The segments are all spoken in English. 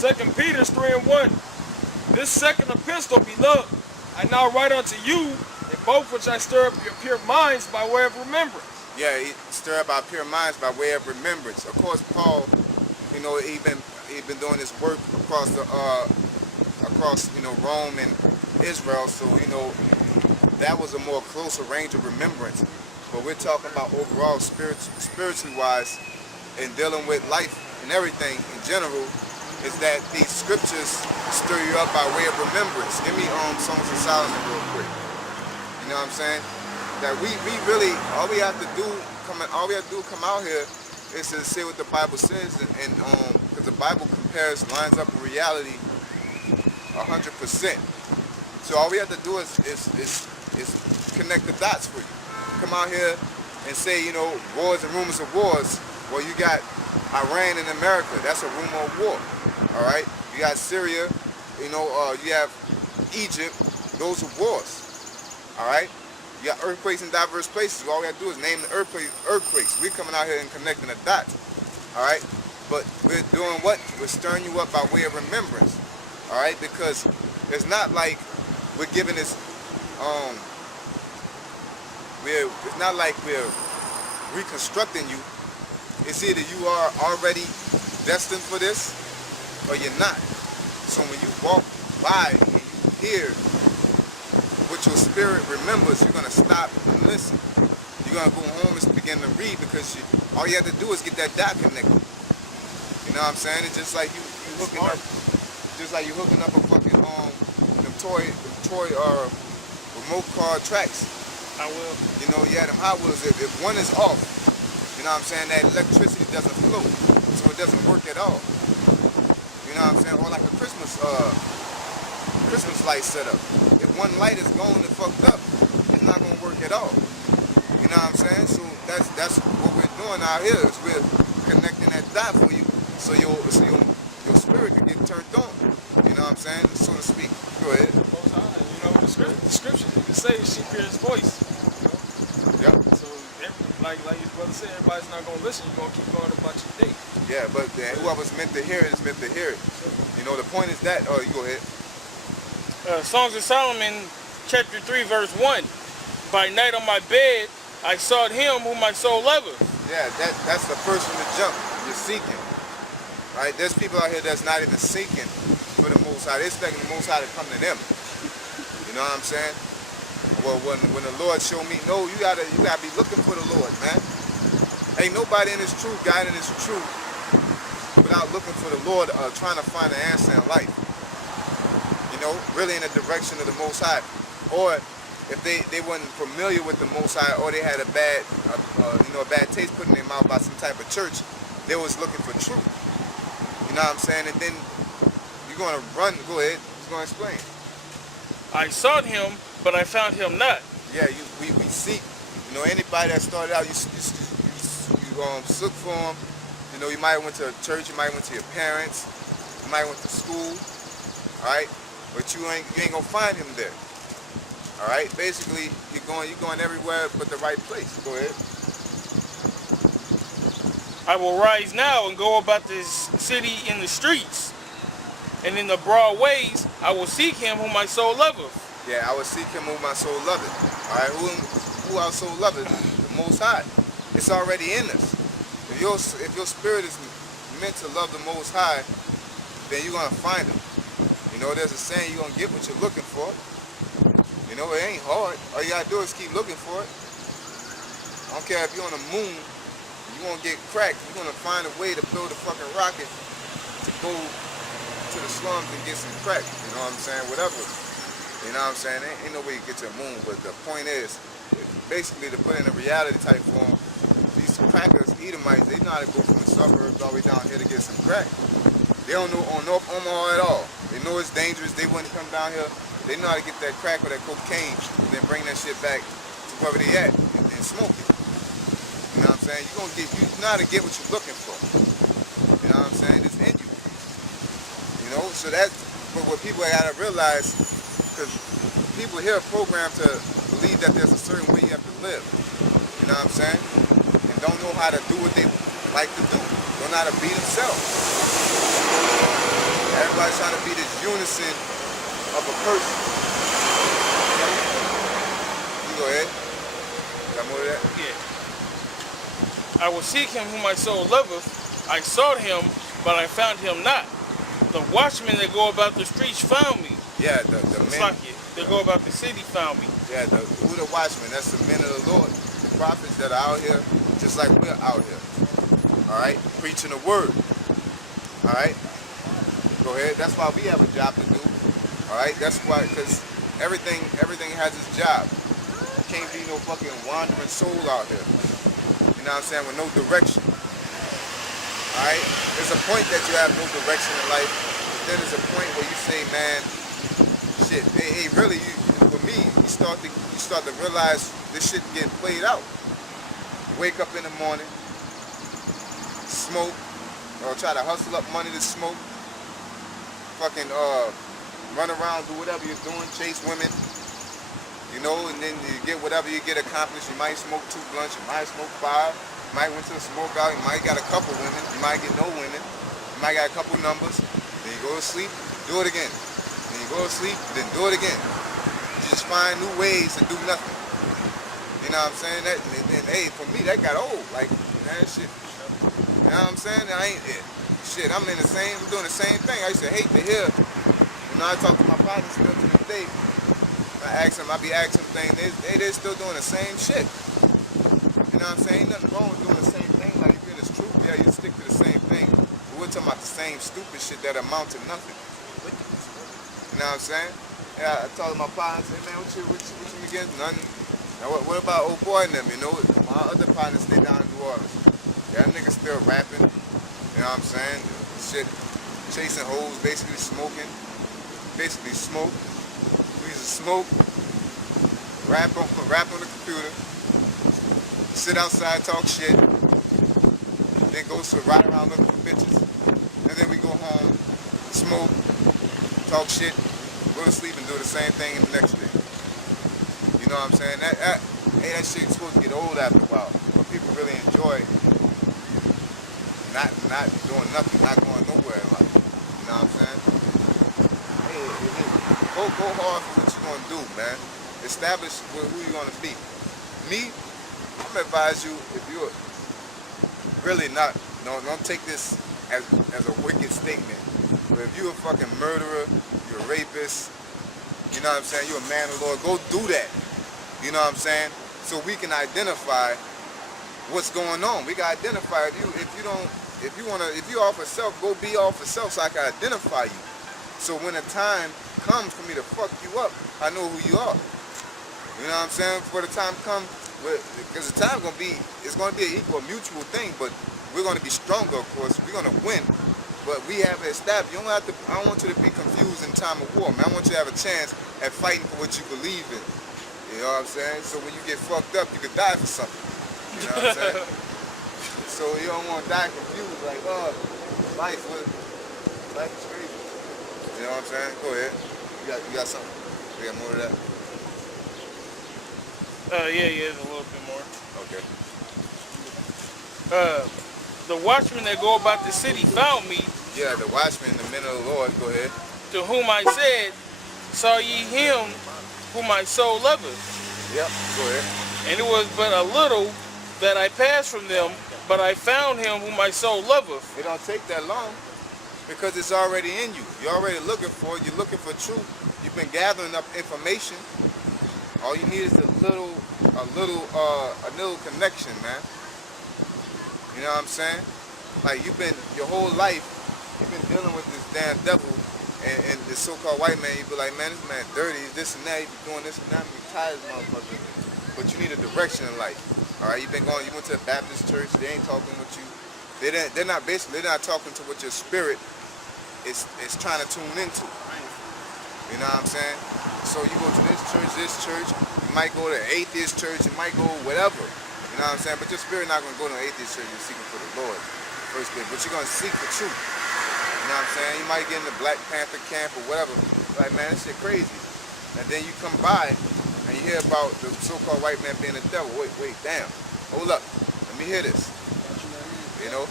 2 Peter 3:1. This second epistle, beloved, I now write unto you, in both which I stir up your pure minds by way of remembrance. Yeah, he stir up our pure minds by way of remembrance. Of course, Paul, you know, he been doing his work across Rome and Israel. So that was a more closer range of remembrance. But we're talking about overall spiritually wise, and dealing with life and everything in general, is that these scriptures stir you up by way of remembrance. Give me Songs of Solomon real quick. You know what I'm saying? That we really, all we have to do come out here is to say what the Bible says, and because the Bible lines up with reality 100%. So all we have to do is connect the dots for you. Come out here and say, wars and rumors of wars. Well, you got Iran and America. That's a rumor of war. All right. You got Syria. You have Egypt. Those are wars. All right. You got earthquakes in diverse places. All we have to do is name the earthquakes. We're coming out here and connecting the dots. All right. But we're doing what? We're stirring you up by way of remembrance. All right. Because it's not like we're giving this. It's not like we're reconstructing you. It's either you are already destined for this, or you're not. So when you walk by and you hear what your spirit remembers, you're gonna stop and listen. You're gonna go home and begin to read, because all you have to do is get that dot connected. You know what I'm saying? It's just like you hooking up, a fucking them toy remote car tracks. I will. Them Hot Wheels. If one is off, you know what I'm saying, that electricity doesn't flow, so it doesn't work at all. You know what I'm saying? Or like a Christmas light setup. If one light is gone and fucked up, it's not gonna work at all. You know what I'm saying? So that's what we're doing out here, is we're connecting that dot for you, so your spirit can get turned on. You know what I'm saying? So to speak. Go ahead. The scripture even say sheep hear his voice. Yep. So like your brother said, everybody's not gonna listen. You're gonna keep going about your day. Yeah, but whoever's meant to hear it is meant to hear it. The point is that. Oh, you go ahead. Songs of Solomon, chapter 3, verse 1. By night on my bed, I sought him whom my soul loveth. Yeah, that's the first one to jump. You're seeking. Right? There's people out here that's not even seeking for the Most High. They're expecting the Most High to come to them. You know what I'm saying? Well, when the Lord showed me, no, you gotta be looking for the Lord, man. Ain't nobody in this truth, God in this truth, without looking for the Lord, trying to find an answer in life. Really in the direction of the Most High. Or if they weren't familiar with the Most High, or they had a bad taste put in their mouth by some type of church, they was looking for truth. You know what I'm saying? And then you're gonna run. Go ahead. Just gonna explain. I sought him, but I found him not. Yeah, we seek. Anybody that started out, you look for him. You might have went to a church, you might have went to your parents, you might have went to school, all right? But you ain't gonna find him there. All right? Basically, you're going everywhere but the right place. Go ahead. I will rise now and go about this city in the streets, and in the broad ways I will seek him whom my soul loveth. Yeah, I will seek him whom my soul loveth. All right, who our soul loveth? The Most High. It's already in us. If your spirit is meant to love the Most High, then you're gonna find him. There's a saying, you're gonna get what you're looking for. It ain't hard. All you gotta do is keep looking for it. I don't care if you're on the moon, you won't get cracked. You're gonna find a way to build a fucking rocket to go to the slums and get some crack. You know what I'm saying? Whatever. You know what I'm saying? Ain't no way you get to the moon, but the point is, basically, to put in a reality type form, these crackers, Edomites, they know how to go from the suburbs all the way down here to get some crack. They don't know on North Omaha at all. They know it's dangerous. They wouldn't come down here. They know how to get that crack or that cocaine and then bring that shit back to wherever they at and smoke it. You know what I'm saying? You know how to get what you're looking for. You know what I'm saying? It's in you. So that's what people gotta realize, because people here are programmed to believe that there's a certain way you have to live. You know what I'm saying? And don't know how to do what they like to do. Don't know how to be themselves. everybody's trying to be this unison of a person. You go ahead. Got more of that? Yeah. I will seek him whom my soul loveth. I sought him, but I found him not. The watchmen that go about the streets found me. Yeah, the men. That go about the city found me. Yeah, who the watchmen? That's the men of the Lord, the prophets that are out here, just like we're out here. All right, preaching the word. All right, go ahead. That's why we have a job to do. All right, that's why, because everything has its job. You can't be no fucking wandering soul out here. You know what I'm saying? With no direction. All right, there's a point that you have no direction in life. But then there's a point where you say, man, shit, hey, really, for me, you start to realize this shit getting played out. Wake up in the morning, smoke, or try to hustle up money to smoke. Fucking run around, do whatever you're doing, chase women. You know, and then you get whatever you get accomplished. You might smoke 2 blunts, you might smoke 5. You might went to the smoke out, you might got a couple women, you might get no women, you might got a couple numbers, then you go to sleep, do it again. Then you go to sleep, then do it again. You just find new ways to do nothing. You know what I'm saying? That, and hey, for me, that got old. Like, that shit. You know what I'm saying? Shit, I'm doing the same thing. I used to hate to hear. You know, I talk to my partners still to this day. I be asking them things, they're still doing the same shit. You know what I'm saying? Ain't nothing wrong with doing the same thing. Like, if you're in this truth, yeah, you stick to the same thing. But we're talking about the same stupid shit that amount to nothing. You know what I'm saying? Yeah, I told my partners, hey man, what you against? Nothing. Now what about old boy and them, you know? My other partners stay down in New Orleans. Yeah, that nigga still rapping. You know what I'm saying? Shit, chasing hoes, basically smoking. Basically smoke. We used to smoke, rap on the computer, sit outside, talk shit, then go to ride around looking for bitches. And then we go home, smoke, talk shit, go to sleep and do the same thing the next day. You know what I'm saying? That shit's supposed to get old after a while. But people really enjoy not doing nothing, not going nowhere in life. You know what I'm saying? Hey, go hard for what you're gonna do, man. Establish who you're gonna be. Me, I'm gonna advise you, if you're really not, don't take this as a wicked statement. But if you're a fucking murderer, you're a rapist, you know what I'm saying, you're a man of the Lord, go do that. You know what I'm saying? So we can identify what's going on. We can identify if you're off of self, go be off of self so I can identify you. So when the time comes for me to fuck you up, I know who you are. You know what I'm saying? For the time comes, because the time it's gonna be an equal mutual thing, but we're gonna be stronger, of course. We're gonna win. But we have established, I don't want you to be confused in time of war, man. I want you to have a chance at fighting for what you believe in. You know what I'm saying? So when you get fucked up, you could die for something. You know what I'm saying? So you don't want to die confused, like, oh, life is crazy. You know what I'm saying? Go ahead. You got something? You got more of that? Yeah, a little bit more. Okay. The watchmen that go about the city found me. Yeah, the watchmen, the men of the Lord. Go ahead. To whom I said, saw ye him whom my soul loveth? Yep, go ahead. And it was but a little that I passed from them, but I found him whom my soul loveth. It don't take that long because it's already in you. You're already looking for it. You're looking for truth. You've been gathering up information. All you need is a little connection, man. You know what I'm saying? Like your whole life, you've been dealing with this damn devil and this so-called white man. You be like, man, this man dirty, this and that. You be doing this and that. You tired of this motherfucker. But you need a direction in life. All right, you went to a Baptist church. They ain't talking with you. They're not talking to what your spirit is trying to tune into. You know what I'm saying? So you go to this church. You might go to an atheist church. You might go whatever. You know what I'm saying? But your spirit not gonna go to an atheist church. You're seeking for the Lord first place. But you're gonna seek the truth. You know what I'm saying? You might get in the Black Panther camp or whatever. Like, man, this shit crazy. And then you come by and you hear about the so-called white man being the devil. Wait, damn. Hold up. Let me hear this. You know?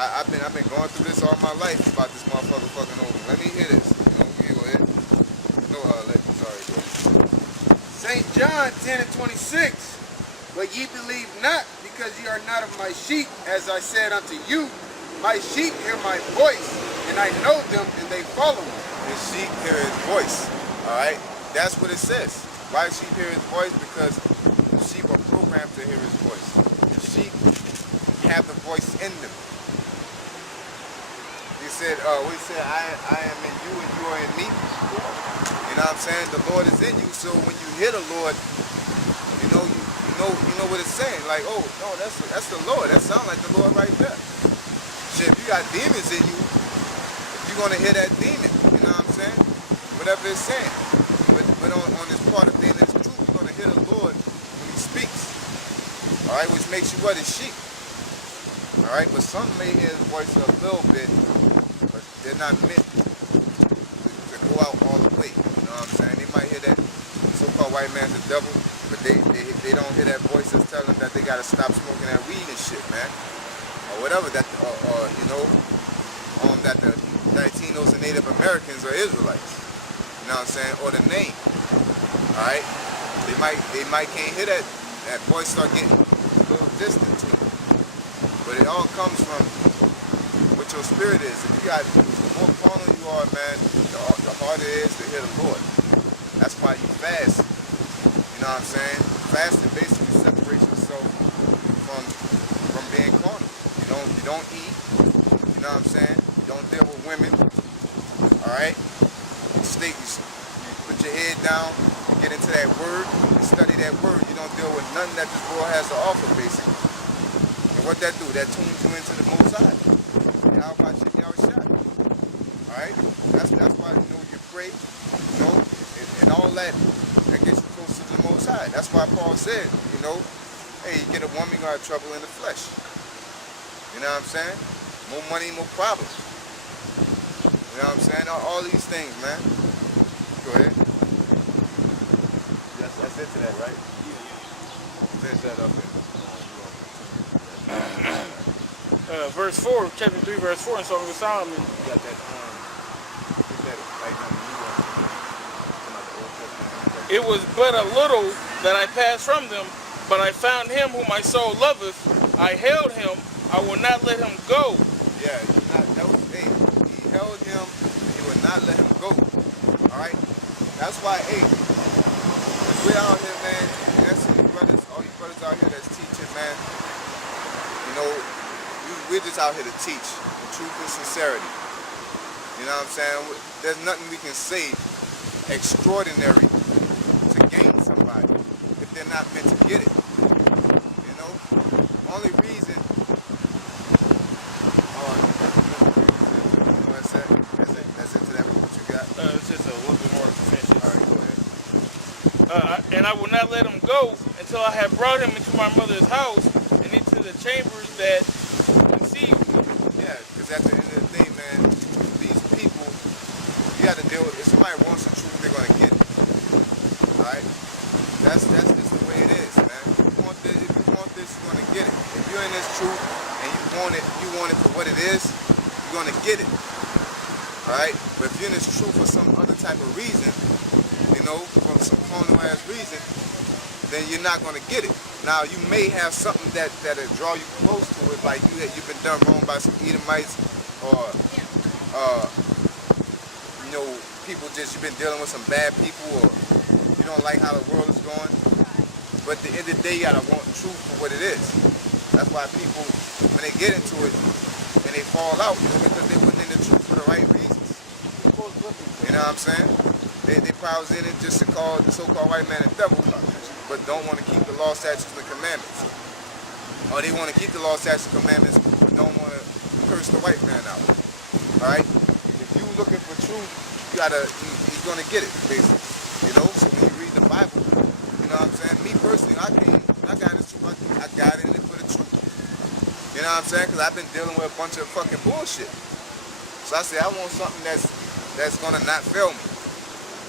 I've been going through this all my life about this motherfucker fucking over. Let me hear this. You go ahead. No, sorry, go ahead. St. John 10 and 26. But ye believe not, because ye are not of my sheep, as I said unto you. My sheep hear my voice, and I know them, and they follow me. The sheep hear his voice. Alright? That's what it says. Why sheep hear his voice? Because the sheep are programmed to hear his voice. The sheep have the voice in them. He said, I am in you and you are in me. You know what I'm saying? The Lord is in you, so when you hear the Lord, you know what it's saying. Like, oh, no, that's the Lord. That sounds like the Lord right there. Shit, if you got demons in you, you're gonna hear that demon. You know what I'm saying? Whatever it's saying. But on this part of being this truth, you're gonna hear the Lord when he speaks. Alright, which makes you what? His sheep. Alright, but some may hear his voice a little bit, but they're not meant to go out all the way. You know what I'm saying? They might hear that so-called white man's the devil, but they don't hear that voice that's telling them that they gotta stop smoking that weed and shit, man. Or whatever, that that the Latinos and Native Americans are Israelites. You know what I'm saying? Or the name. Alright? They might can't hear that voice start getting a little distant to them. But it all comes from what your spirit is. If you got, the more carnal you are, man, the harder it is to hear the Lord. That's why you fast. You know what I'm saying? Fasting basically separates yourself from being carnal. You don't eat. You know what I'm saying? You don't deal with women. Alright? You put your head down, get into that word, you study that word. You don't deal with nothing that this world has to offer, basically. And what that do? That tunes you into the Most High. How about y'all shot? Alright? That's why you pray, and all that gets you close to the Most High. That's why Paul said, hey, you get a woman, you got trouble in the flesh. You know what I'm saying? More money, more problems. You know what I'm saying? All these things, man. Go ahead. That's it to that, right? Yeah. Finish that up there. Verse 4, chapter 3, verse 4 in Song of Solomon. You got that, It was but a little that I passed from them, but I found him whom my soul loveth. I held him, I will not let him go. Yeah, he held him, and he would not let him go. Alright? That's why, we're out here, man, and that's all you brothers out here that's teaching, man. We're just out here to teach in truth and sincerity. You know what I'm saying? There's nothing we can say extraordinary to gain somebody if they're not meant to get it. Only reason. That's it to that. What you got? It's just a little bit more to finish this. All right, go ahead. And I will not let him go until I have brought him into my mother's house and into the chambers that conceived me. Yeah, because at the end of the day, man, these people, you got to deal with. If somebody wants the truth, they're gonna get it. All right? That's just the way it is, man. If you want this, you're gonna get it. If you're in this truth and you want it for what it is, you're gonna get it. All right? But if you're in this truth for some other type of reason, from some carnal ass reason, then you're not gonna get it. Now you may have something that'll draw you close to it, like you've been done wrong by some Edomites, or people you've been dealing with some bad people, or you don't like how the world is going. But at the end of the day, you gotta want truth for what it is. That's why people, when they get into it and they fall out, it's because they wasn't in the truth for the right reasons. You know what I'm saying? They probably was in it just to call the so-called white man a devil, but don't want to keep the law, statutes, and the commandments. Or they want to keep the law, statutes, and commandments, but don't want to curse the white man out. All right? If you looking for truth, he's gonna get it, basically. So when you read the Bible, you know what I'm saying? Me personally, I got in this truth. I got in it for the truth. You know what I'm saying? Because I've been dealing with a bunch of fucking bullshit. So I said I want something that's gonna not fail me.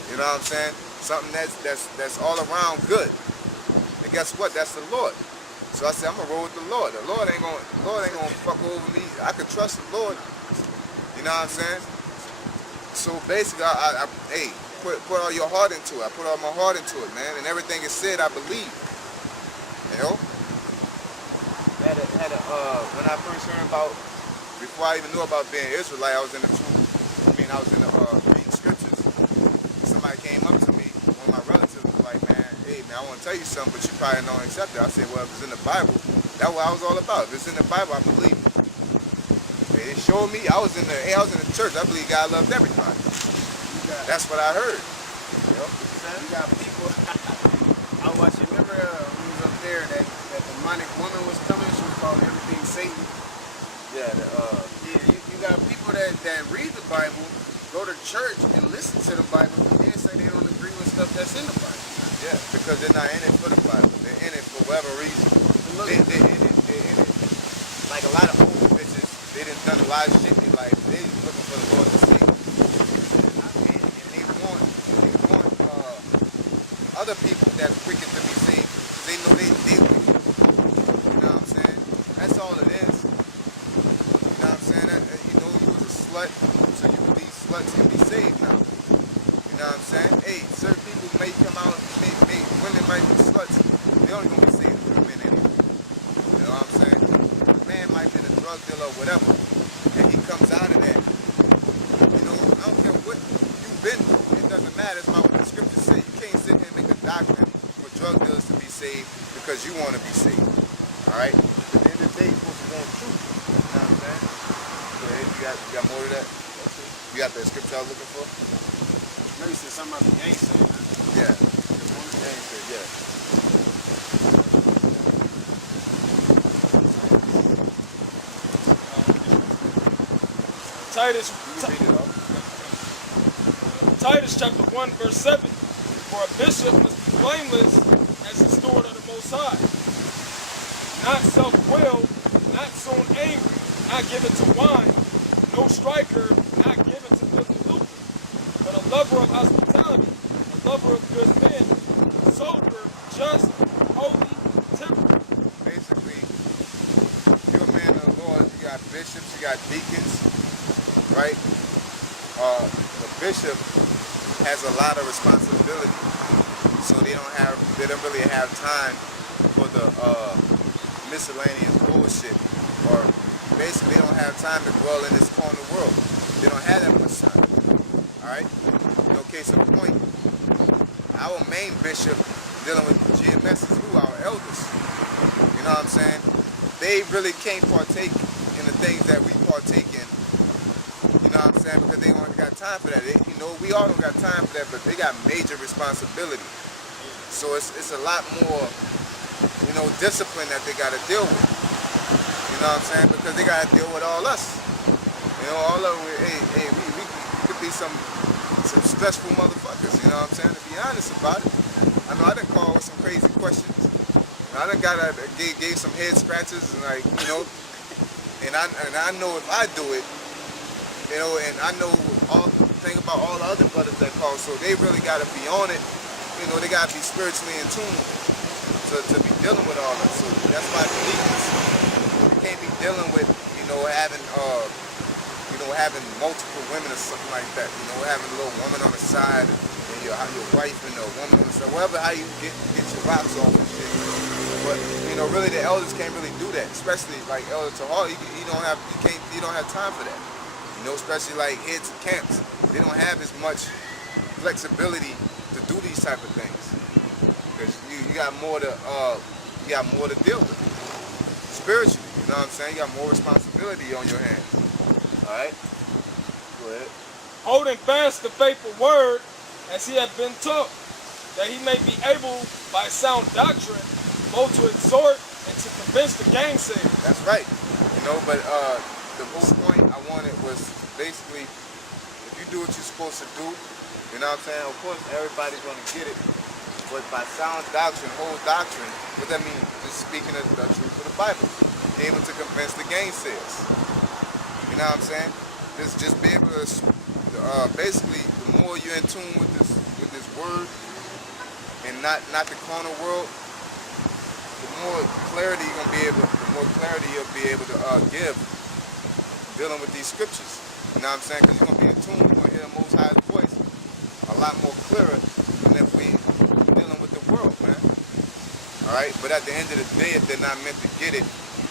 You know what I'm saying? Something that's all around good. And guess what? That's the Lord. So I said, I'm gonna roll with the Lord. The Lord ain't gonna fuck over me. I can trust the Lord. You know what I'm saying? So basically, hey, put all your heart into it. I put all my heart into it, man. And everything is said, I believe. You know? When I first heard about, before I even knew about being Israelite, I was in the Greek scriptures. Somebody came up to me, one of my relatives was like, man, hey man, I want to tell you something, but you probably don't accept it. I said, well, if it's in the Bible, that's what I was all about. If it's in the Bible, I believe it. They showed me, I was in the church. I believe God loved everybody. That's what I heard. You know? You got people. I watched it. Remember when we was up there that demonic woman was coming? She was calling everything Satan. Yeah. You got people that read the Bible, go to church and listen to the Bible, and then say they don't agree with stuff that's in the Bible. Yeah, because they're not in it for the Bible. They're in it for whatever reason. They're in it. Like a lot of old bitches, they done a lot of shit in their life. They looking for the Lord to save them. And they want other people that's wicked to be saved because they know they wicked. You know what I'm saying? That's all it is. You know what I'm saying? You know, you was a slut, so these sluts can be saved now. You know what I'm saying? Hey, certain people may come out, women might be sluts. They only gonna be saved for the men anyway. You know what I'm saying? A man might be a drug dealer or whatever, and he comes out of that. You know, I don't care what you've been through. It doesn't matter. It's about what the scriptures say. You can't sit here and make a doctrine for drug dealers to be saved because you want to be saved. All right? At the end of the day, you're supposed to want truth. You know what I'm saying? Go ahead. You got more of that? You got the scripture I was looking for? No, you said something about the gang saying. Yeah. Yeah. Titus chapter 1 verse 7. For a bishop must be blameless as the steward of the Most High, not self-willed, not soon angry, not given to wine, no striker, not given to filthy lucre, but a lover of hospitality, a lover of good men, sober, just, holy, temperate. Basically, you're a man of the Lord. You got bishops, you got deacons, right? The bishop has a lot of responsibility, so they don't really have time for the miscellaneous bullshit, or basically they don't have time to dwell in this corner world. They don't have that much time. All right. No case in point. Our main bishop dealing with GMS is who? Our elders. You know what I'm saying? They really can't partake in the things that we partake in. You know what I'm saying? Because they only got time for that. We all don't got time for that, but they got major responsibility. So it's a lot more, discipline that they got to deal with. You know what I'm saying? Because they got to deal with all us. All of we could be some stressful motherfuckers. You know what I'm saying? To be honest about it. I know I done called with some crazy questions. I done gave some head scratches and and I know if I do it, and I know all the thing about all the other brothers that call, so they really got to be on it. They got to be spiritually in tune to be dealing with all that. So that's why deacons, you can't be dealing with, having multiple women or something like that. Having a little woman on the side and your wife and a woman on the side, whatever, how you get your rocks off and shit. But really the elders can't really do that, especially like Elder Tahar. You don't have time for that. Especially like heads of camps, they don't have as much flexibility to do these type of things because you got more to deal with spiritually. You know what I'm saying? You got more responsibility on your hands. All right, go ahead. Holding fast the faithful word as he hath been taught, that he may be able by sound doctrine both to exhort and to convince the gainsayers. That's right. But the whole point I wanted was basically, if you do what you're supposed to do, you know what I'm saying? Of course, everybody's going to get it. But by sound doctrine, whole doctrine, what that means? Just speaking the truth of the Bible. Able to convince the gainsayers. You know what I'm saying? Just be able to, basically, the more you're in tune with this word, and not the carnal world, the more clarity you're gonna be able, the more clarity you'll be able to give dealing with these scriptures. You know what I'm saying? Because you're gonna be in tune, you're gonna hear the Most High's voice a lot more clearer than if we dealing with the world, man. All right, but at the end of the day, if they're not meant to get it,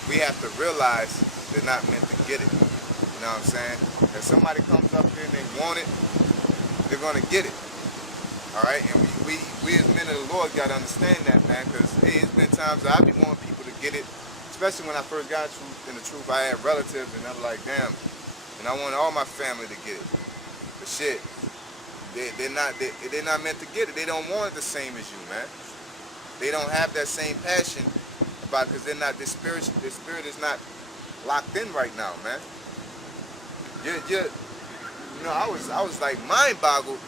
we have to realize they're not meant to get it. You know what I'm saying? If somebody comes up here and they want it, they're gonna get it. All right, and we as men of the Lord gotta understand that, man, because hey, it's been times that I be wanting people to get it, especially when I first got in the truth. I had relatives, and I'm like, damn, and I wanted all my family to get it. But shit, they're not meant to get it. They don't want it the same as you, man. They don't have that same passion about it because they're not. Their spirit is not locked in right now, man. You know, I was like mind boggled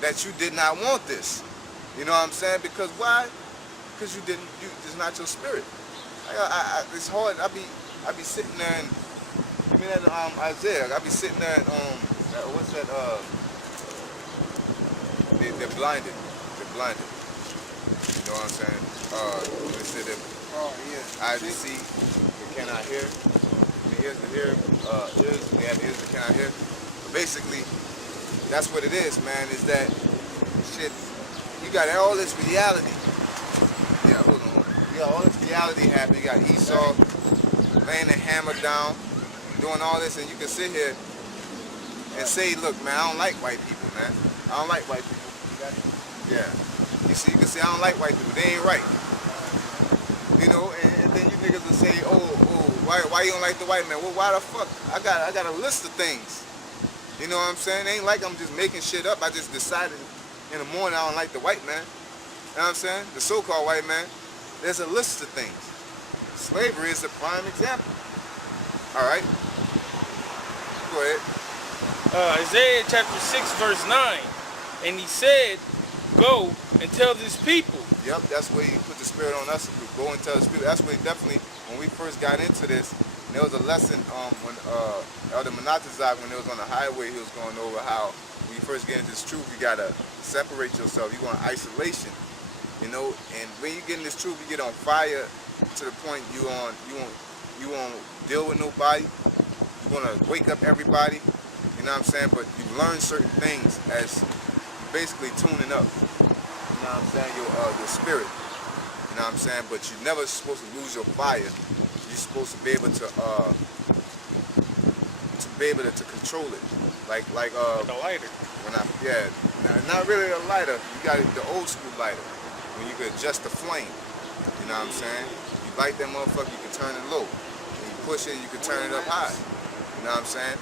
that you did not want this. You know what I'm saying? Because why? Because it's not your spirit. It's hard. I be sitting there and give me that Isaiah. I be sitting there and what's that? They're blinded. They're blinded. You know what I'm saying? They said that eyes to see, they cannot hear. The ears to hear. They have ears that cannot hear. But basically, that's what it is, man, is that shit, you got all this reality. Yeah, hold on. You got all this reality happening. You got Esau laying the hammer down, doing all this, and you can sit here and say, look, man, I don't like white people, man. I don't like white people. Yeah. You see, you can say, I don't like white people. They ain't right. You know, and then you niggas will say, oh, why you don't like the white man? Well, why the fuck? I got a list of things. You know what I'm saying? It ain't like I'm just making shit up. I just decided in the morning I don't like the white man. You know what I'm saying? The so-called white man. There's a list of things. Slavery is a prime example. All right? Go ahead. Isaiah chapter 6 verse 9. And he said, go and tell this people. Yep, that's where you put the spirit on us. Go and tell the spirit. That's where definitely, when we first got into this, there was a lesson when Elder Monatazak, when it was on the highway, he was going over how when you first get into this truth, you gotta separate yourself. You want isolation, you know. And when you get in this truth, you get on fire to the point you won't deal with nobody. You wanna wake up everybody. You know what I'm saying? But you learn certain things as basically tuning up. You know what I'm saying? Your spirit. You know what I'm saying? But you're never supposed to lose your fire. You're supposed to be able to control it, like a lighter. Not really a lighter. You got the old school lighter when you could adjust the flame. You know what I'm saying? You light that motherfucker, you can turn it low. When you push it, you can turn it up high. You know what I'm saying?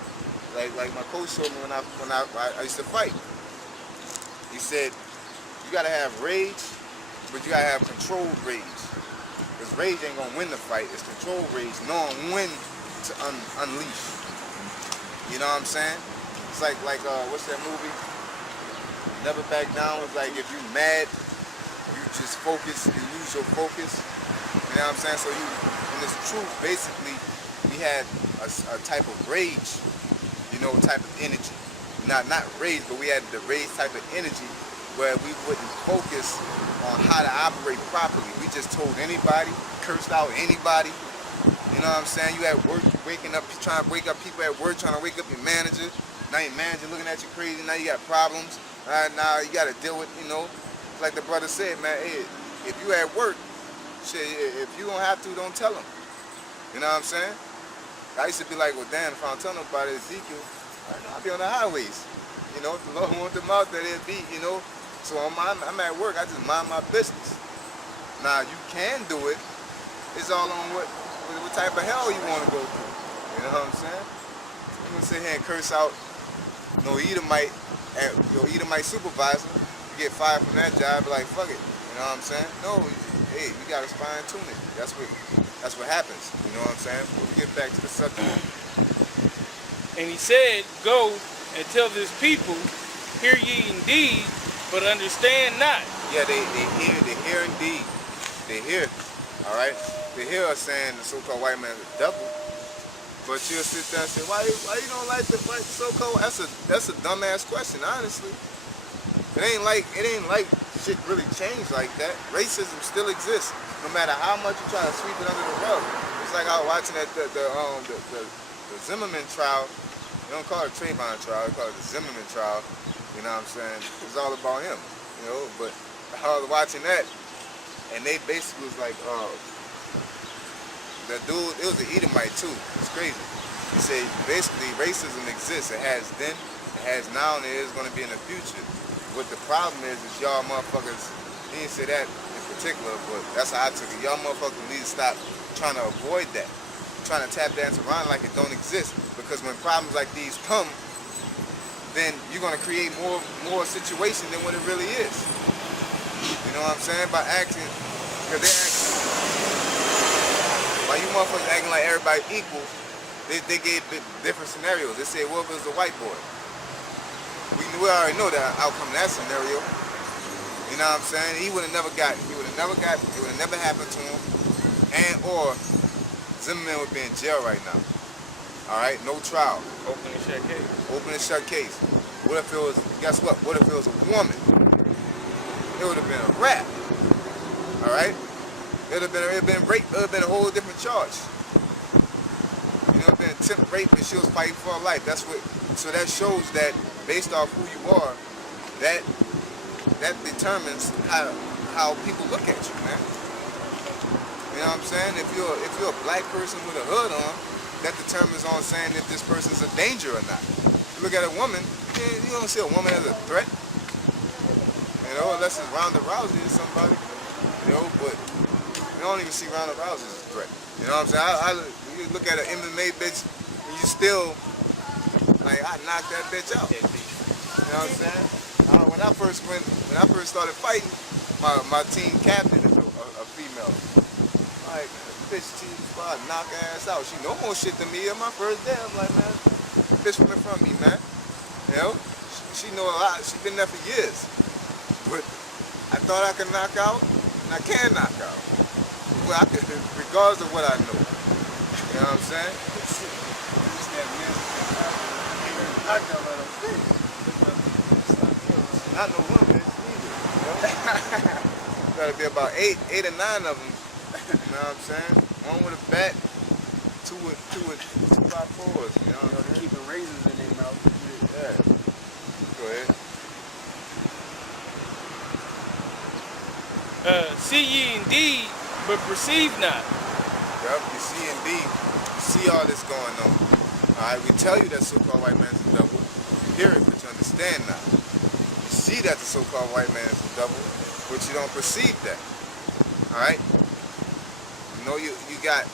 Like my coach showed me when I used to fight. He said you gotta have rage, but you gotta have controlled rage. Because rage ain't gonna win the fight. It's control rage, knowing when to unleash. You know what I'm saying? It's like what's that movie? Never Back Down. It's like if you mad, you just focus, you lose your focus. You know what I'm saying? So in this truth, basically, we had a type of rage, you know, type of energy. Not rage, but we had the rage type of energy where we wouldn't focus on how to operate properly. We just told anybody, cursed out anybody. You know what I'm saying? You at work, waking up, trying to wake up people at work, trying to wake up your manager. Now your manager looking at you crazy. Now you got problems. Now you got to deal with, you know, like the brother said, man, hey, if you at work, shit, if you don't have to, don't tell them. You know what I'm saying? I used to be like, well, damn, if I don't tell nobody, Ezekiel, I'll be on the highways. You know, if the Lord want them out there, they'll be, you know. So I'm at work, I just mind my business. Now, you can do it. It's all on what type of hell you want to go through. You know what I'm saying? I'm going to sit here and curse out no Edomite supervisor. You get fired from that job, be like, fuck it. You know what I'm saying? No, hey, you got to fine tune it. That's what happens. You know what I'm saying? We'll get back to the subject. And he said, go and tell this people, hear ye indeed, but understand not. Yeah, they hear indeed. They hear, all right? They hear us saying the so-called white man is the devil, but you'll sit there and say, why you don't like the so-called? That's a dumbass question, honestly. It ain't like shit really changed like that. Racism still exists, no matter how much you try to sweep it under the rug. It's like I was watching that the Zimmerman trial. They don't call it Trayvon trial, they call it the Zimmerman trial. You know what I'm saying? It's all about him, you know. But I was watching that, and they basically was like, the dude, it was an Edomite too. It's crazy. He said basically racism exists. It has then, it has now, and it is going to be in the future. What the problem is y'all motherfuckers, he didn't say that in particular, but that's how I took it. Y'all motherfuckers need to stop trying to avoid that. Trying to tap dance around like it don't exist. Because when problems like these come, then you're going to create more situation than what it really is. You know what I'm saying? By acting, because they acting, while you motherfuckers acting like everybody equal, they gave different scenarios. They said, well, if it was a white boy. We already know that outcome of that scenario. You know what I'm saying? It would have never happened to him. And or Zimmerman would be in jail right now. Alright, no trial. Open and shut case. Open and shut case. What if it was, guess what? What if it was a woman? It would have been a rap. Alright? It would have been rape, it would have been a whole different charge. You know, it would have been attempt rape and she was fighting for her life. That's what, so that shows that based off who you are, that determines how people look at you, man. You know what I'm saying? If you're a black person with a hood on, that determines on saying if this person's a danger or not. You look at a woman, you don't see a woman as a threat. You know, unless it's Ronda Rousey or somebody. You know, but you don't even see Ronda Rousey as a threat. You know what I'm saying? You look at an MMA bitch and you still like, I knocked that bitch out. You know what I'm saying? When I first started fighting, my team captain is a female. Like, bitch, I knock her ass out. She no more shit than me on my first day. I'm like, man, bitch from in front of me, man. You know? She know a lot. She been there for years. But I thought I could knock out, and I can knock out. Well, I could, regardless of what I know. You know what I'm saying? Not no one bitch either. You know? Gotta be about eight or nine of them. You know what I'm saying? One with a bat, two by fours. You know what I'm saying? Keeping raisins in their mouth. Yeah. Go ahead. See ye indeed, but perceive not. Yup, you see indeed. You see all this going on. Alright, we tell you that so-called white man's the devil. You hear it, but you understand now. You see that the so-called white man is the devil, but you don't perceive that. Alright? You know, you got,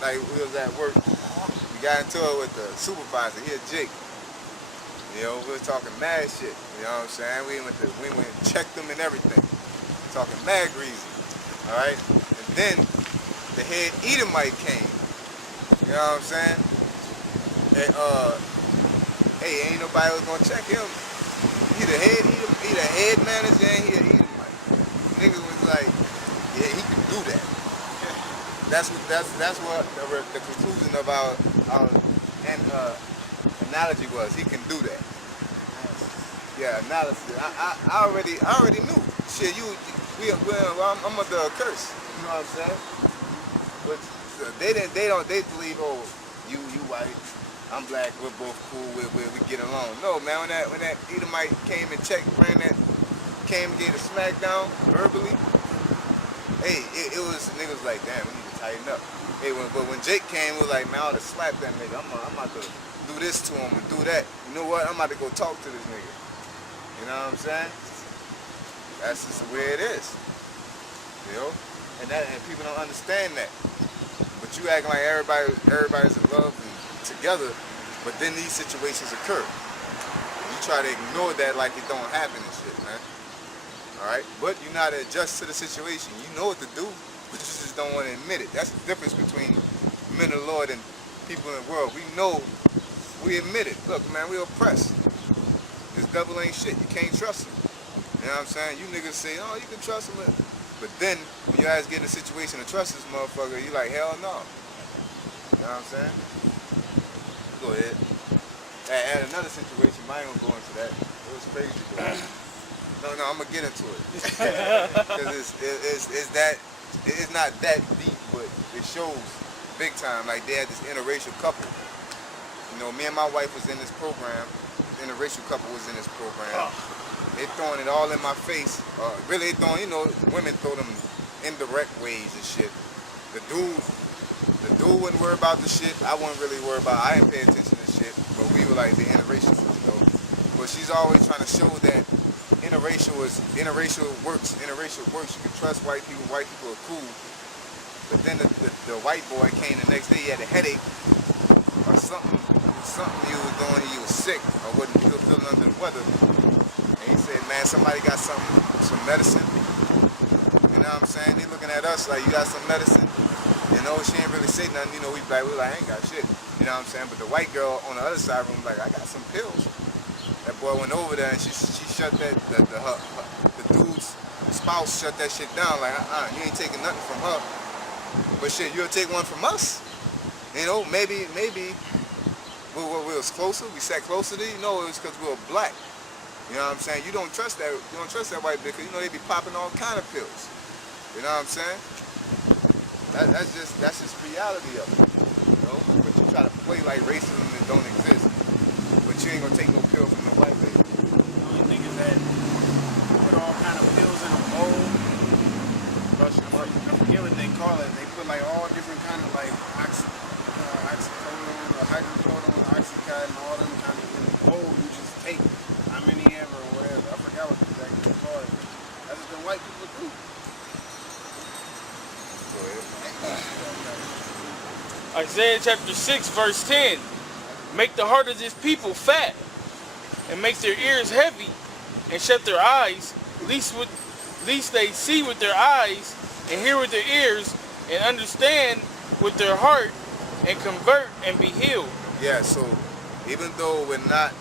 like we was at work, we got into it with the supervisor, he a Jake. You know, we was talking mad shit, you know what I'm saying? We went and checked them and everything. Talking mad greasy, alright? And then the head Edomite came, you know what I'm saying? And hey, ain't nobody was gonna check him. He the head manager and he an Edomite. Niggas was like, yeah, he can do that. That's what the conclusion of our analogy was. He can do that. Yeah, analysis. I already knew. Shit, I'm under a curse. You know what I'm saying? But they believe, oh, you white, I'm black, we're both cool, we get along. No, man, when that Edomite came and came and gave a smackdown verbally, hey, it was, niggas like, damn, we need to tighten up. Hey, but when Jake came, we was like, man, I ought to slap that nigga. I'm about to do this to him and do that. You know what? I'm about to go talk to this nigga. You know what I'm saying? That's just the way it is. You know? And people don't understand that. But you acting like everybody's in love and together, but then these situations occur. And you try to ignore that like it don't happen and shit, man. Alright? But you know how to adjust to the situation. You know what to do, but you just don't want to admit it. That's the difference between men of the Lord and people in the world. We know, we admit it. Look, man, we oppressed. This devil ain't shit. You can't trust him. You know what I'm saying? You niggas say, oh, you can trust him. But then, when your ass get in a situation to trust this motherfucker, you like, hell no. You know what I'm saying? Go ahead. At another situation, I ain't gonna go into that. It was crazy, though. No, I'm gonna get into it because it's not that deep, but it shows big time. Like they had this interracial couple. You know, me and my wife was in this program. The interracial couple was in this program. They throwing it all in my face. Really, they throwing, women throw them indirect ways and shit. The dude wouldn't worry about the shit. I wouldn't really worry about it. I didn't pay attention to shit. But we were like the interracial, But she's always trying to show that interracial works. Interracial works. You can trust white people. White people are cool. But then the white boy came the next day. He had a headache or something. Something he was doing. He was sick or wasn't feeling under the weather. And he said, "Man, somebody got some medicine." You know what I'm saying? They looking at us like, "You got some medicine?" She ain't really say nothing. We like, I ain't got shit. You know what I'm saying? But the white girl on the other side of the room like, "I got some pills." That boy went over there and she shut that, the dude's spouse shut that shit down. Like, you ain't taking nothing from her. But shit, you'll take one from us. Maybe we was closer. We sat closer to you. No, it was because we were black. You know what I'm saying? You don't trust that white bitch because they be popping all kind of pills. You know what I'm saying? That's just reality of it. But you try to play like racism that don't exist. But you ain't gonna take no pill from the white lady. The only thing is that put all kind of pills in a bowl. I forget what they call it. They put like all different kind of like oxycodone, or hydrocodone, oxycontin, and all them kind of in the bowl. You just take how many ever or whatever. I forgot what exactly they call it. That's what the white people do. Isaiah chapter 6, verse 10. Make the heart of this people fat, and make their ears heavy, and shut their eyes, lest they see with their eyes, and hear with their ears, and understand with their heart, and convert and be healed. Yeah, so even though we're not,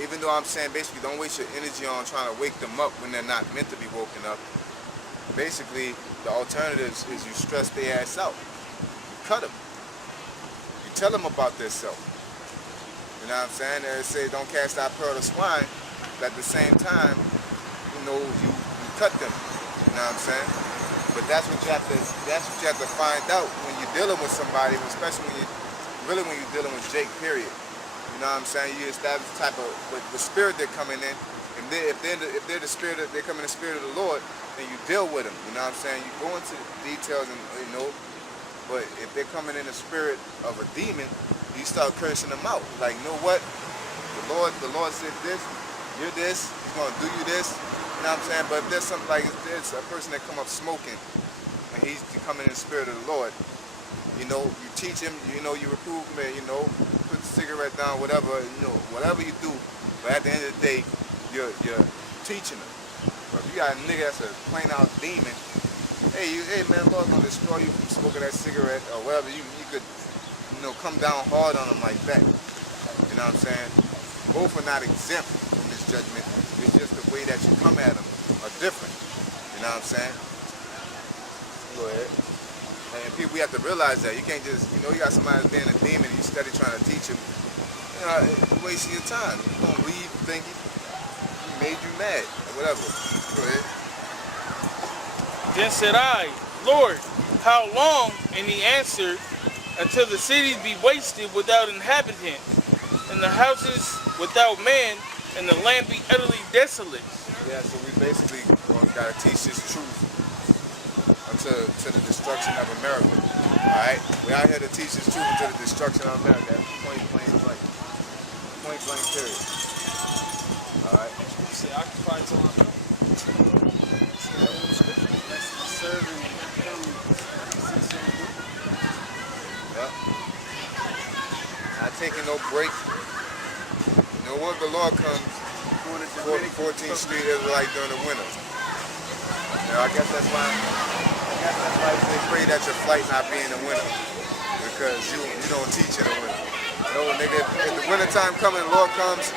even though I'm saying basically don't waste your energy on trying to wake them up when they're not meant to be woken up. Basically, the alternatives is you stress their ass out. You cut them. You tell them about their self. You know what I'm saying? They say don't cast out pearl to swine, but at the same time, you cut them. You know what I'm saying? But that's what you have to find out when you're dealing with somebody, especially when you're dealing with Jake, period. You know what I'm saying? You establish the type of the spirit they're coming in. And if they're the spirit, they come in the spirit of the Lord, then you deal with them. You know what I'm saying? You go into the details and but if they're coming in the spirit of a demon, you start cursing them out. Like, you know what? The Lord said this, you're this, he's gonna do you this. You know what I'm saying? But if there's something like there's a person that come up smoking and he's coming in the spirit of the Lord, you teach him, you reprove him, put the cigarette down, whatever, whatever you do. But at the end of the day, you're teaching him. But if you got a nigga that's a plain out demon, hey man, Lord's gonna destroy you from smoking that cigarette or whatever, you could, come down hard on him like that. You know what I'm saying? Both are not exempt from this judgment. It's just the way that you come at them are different. You know what I'm saying? Go ahead. And people, we have to realize that. You can't just, you got somebody that's being a demon and you steady trying to teach him. You're wasting your time. You're going to leave thinking he made you mad or whatever. Go ahead. Then said I, Lord, how long? And he answered, until the cities be wasted without inhabitant, and the houses without man, and the land be utterly desolate. Yeah, so we basically got to teach this truth until the destruction of America. Alright? We're out here to teach this truth until the destruction of America. That's point blank. Point blank period. Alright? See, occupy till I'm Serving. Yep. Not taking no break. You know what? The Lord comes 14th Street Israelite during the winter. I guess that's why they pray that your flight not be in the winter. Because you don't teach in the winter. Nigga, if the winter time comes and the Lord comes,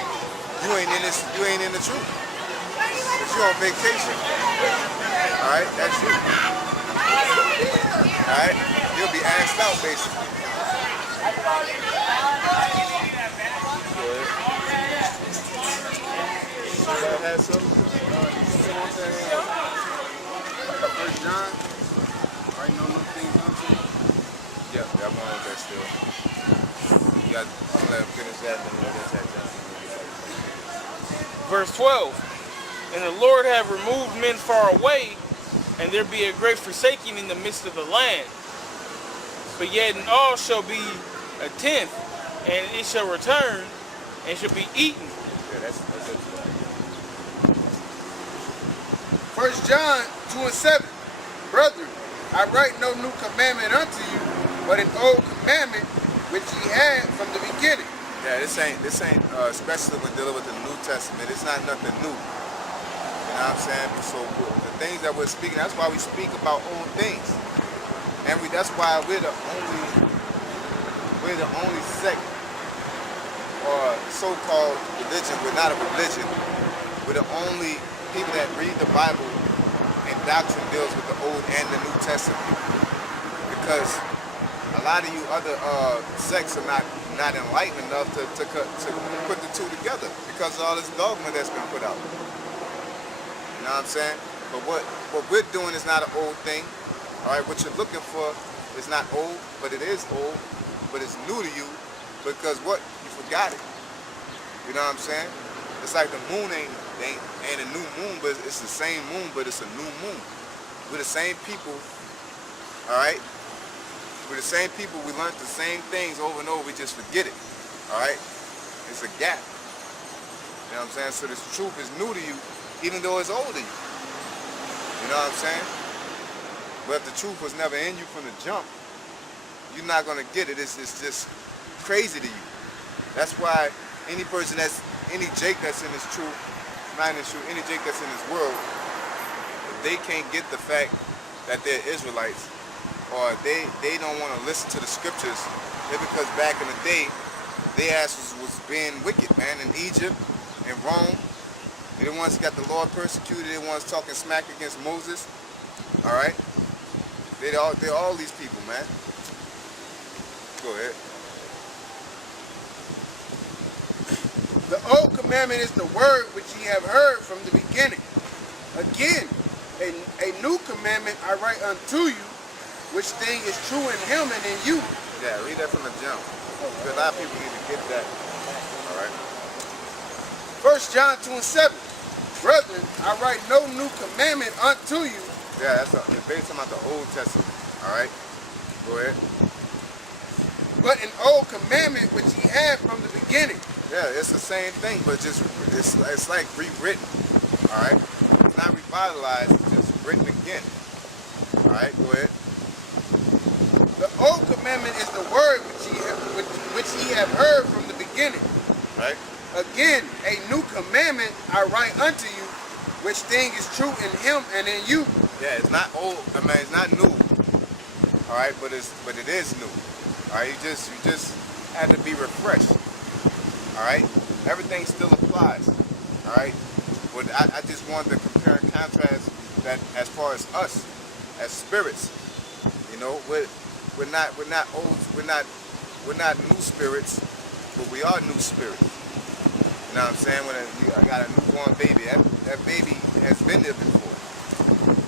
you ain't in the truth. Because you on vacation. Alright, that's you. Alright? You'll be asked out basically. ahead, so. 1 John, right? No new things unto you. Yeah, I'm on that still. You got to let him finish that, then we'll get that down. Verse 12. And the Lord have removed men far away, and there be a great forsaking in the midst of the land. But yet in all shall be a tenth, and it shall return, and shall be eaten. Yeah, that's it. 1 John 2:7. Brethren, I write no new commandment unto you, but an old commandment which ye had from the beginning. Yeah, this ain't especially when dealing with the New Testament, it's not nothing new. You know what I'm saying? So the things that we're speaking, that's why we speak about old things. And that's why we're the only sect or so-called religion. We're not a religion. We're the only people that read the Bible and doctrine deals with the Old and the New Testament. Because a lot of you other sects are not enlightened enough to put the two together because of all this dogma that's been put out. You know what I'm saying? But what we're doing is not an old thing. All right, what you're looking for is not old, but it is old, but it's new to you because what? You forgot it. You know what I'm saying? It's like the moon ain't a new moon, but it's the same moon, but it's a new moon. We're the same people, all right? We're the same people. We learned the same things over and over. We just forget it, all right? It's a gap. You know what I'm saying? So this truth is new to you, even though it's old to you. You know what I'm saying? But if the truth was never in you from the jump, you're not going to get it. It's just crazy to you. That's why any Jake that's in this truth, not in this truth, any Jake that's in this world, if they can't get the fact that they're Israelites, or they don't want to listen to the scriptures, it's because back in the day, their asses was being wicked, man, in Egypt, in Rome. They're the ones that got the Lord persecuted, they're the ones talking smack against Moses, all right? They're all these people, man. Go ahead. The old commandment is the word which ye have heard from the beginning. Again, a new commandment I write unto you, which thing is true in him and in you. Yeah, read that from the jump. Because a lot of people need to get that. All right. 1 John 2:7. Brethren, I write no new commandment unto you. Yeah, it's based on the Old Testament. All right. Go ahead. But an old commandment which ye had from the beginning. Yeah, it's the same thing, but just it's like rewritten. All right. It's not revitalized. It's just written again. All right. Go ahead. The old commandment is the word which ye have heard from the beginning. Right. Again, a new commandment I write unto you, which thing is true in him and in you. Yeah, it's not old. I mean, it's not new. All right, but it is new. All right, you just had to be refreshed. All right, everything still applies. All right, but I just wanted to compare and contrast that as far as us, as spirits. You know, we're not old. We're not new spirits, but we are new spirits. You know what I'm saying? When I got a newborn baby, that baby has been there before.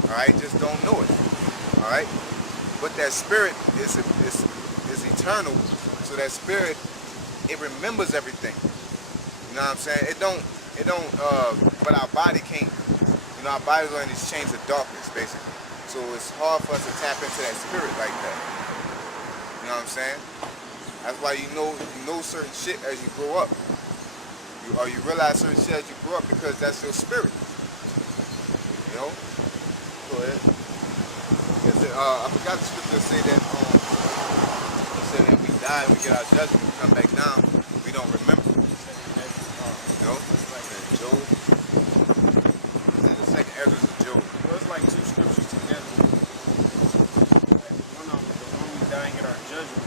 All right, just don't know it. All right, but that spirit is eternal. So that spirit, it remembers everything. You know what I'm saying? It don't. But our body can't. You know, our bodies are in these chains of darkness, basically. So it's hard for us to tap into that spirit like that. You know what I'm saying? That's why you know certain shit as you grow up. You realize certain shit as you grow up because that's your spirit. You know? Go ahead. I forgot the scripture say that it said that we die and we get our judgment, we come back down, we don't remember. You know? And Job. And the second Ezra is Job. Well, it's like two scriptures together. Like one of them is the one we die and get our judgment.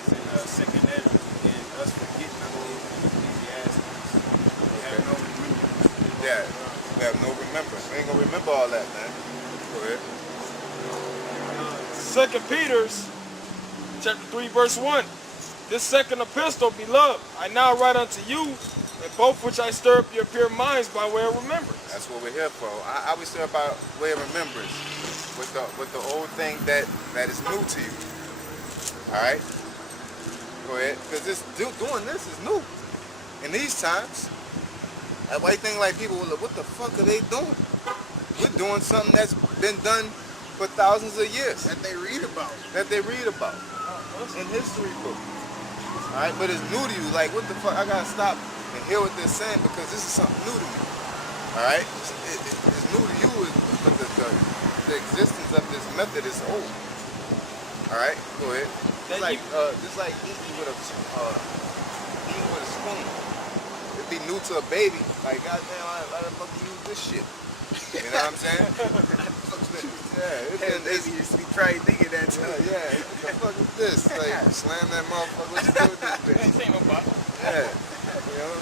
It's in second Ezra, and us forgetting, I believe, in Ecclesiastes. They have no remembrance. Yeah, we have no remembrance. We ain't gonna remember all that, man. Go ahead. 2 Peter chapter 3 verse 1. This second epistle, beloved, I now write unto you, and both which I stir up your pure minds by way of remembrance. That's what we're here for. I will stir up by way of remembrance with the old thing that is new to you. All right? Go ahead. Because doing this is new. In these times, I might think like people, what the fuck are they doing? We're doing something that's been done for thousands of years. That they read about. In history books. All right, but it's new to you. Like, what the fuck? I gotta stop and hear what they're saying because this is something new to me. All right, it's new to you, but the existence of this method is old. All right, go ahead. Just like eating with a spoon. It'd be new to a baby. Like, goddamn, why the fuck you use this shit? You know what I'm saying? Hey, baby used to be trying thinking that too. Yeah. What the fuck is this? Like, slam that motherfucker. What you do with this bitch? Ain't no bottle. Yeah. You know?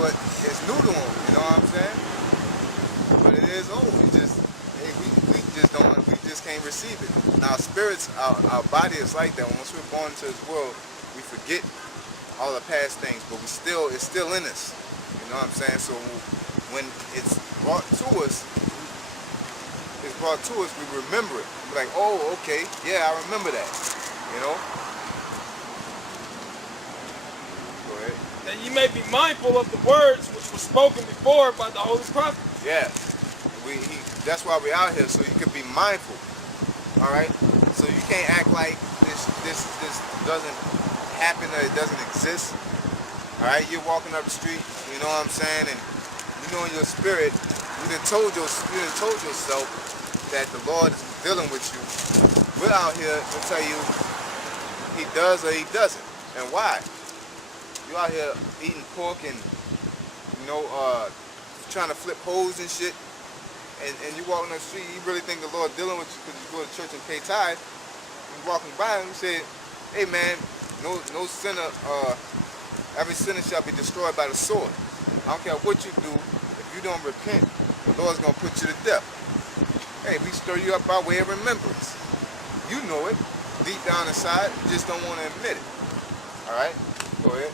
But it's new to them. You know what I'm saying? But it is old. We just can't receive it. Now, spirits, our body is like that. Once we're born into this world, we forget all the past things, but it's still in us. You know what I'm saying? So when it's brought to us, we remember it. We're like, oh, okay, yeah, I remember that. You know? Go ahead. That ye may be mindful of the words which were spoken before by the holy prophets. Yeah. That's why we're out here, so you can be mindful. All right? So you can't act like this doesn't happen or it doesn't exist. All right? You're walking up the street, you know what I'm saying, and you know in your spirit, you done told yourself that the Lord is dealing with you. We're out here to tell you he does or he doesn't. And why? You out here eating pork and, you know, trying to flip hoes and shit, and you walking on the street, you really think the Lord dealing with you because you go to church and pay tithe. You walking by him and say, hey man, no sinner, every sinner shall be destroyed by the sword. I don't care what you do, if you don't repent, the Lord's gonna put you to death. Hey, we stir you up by way of remembrance. You know it, deep down inside, you just don't want to admit it. All right, go ahead.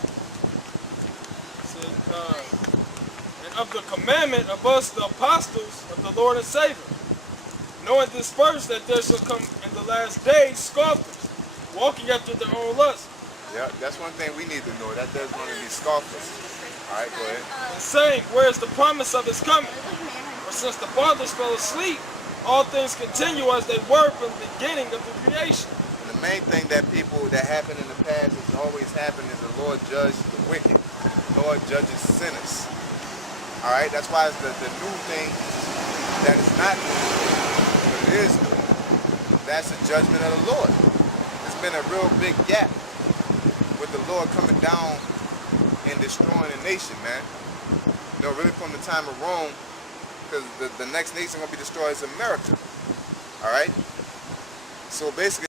And of the commandment of us, the apostles of the Lord and Savior, knowing this first, that there shall come in the last days scoffers, walking after their own lust. Yeah, that's one thing we need to know, that there's going to be scoffers. All right, go ahead. And saying, where is the promise of his coming? For since the fathers fell asleep, all things continue as they were from the beginning of the creation. And the main thing that happened in the past has always happened is the Lord judged the wicked. The Lord judges sinners. All right, that's why it's the new thing that is not new, but it is new. That's the judgment of the Lord. There's been a real big gap with the Lord coming down and destroying a nation, man. You know, really from the time of Rome, because the next nation going to be destroyed is America. All right? So basically,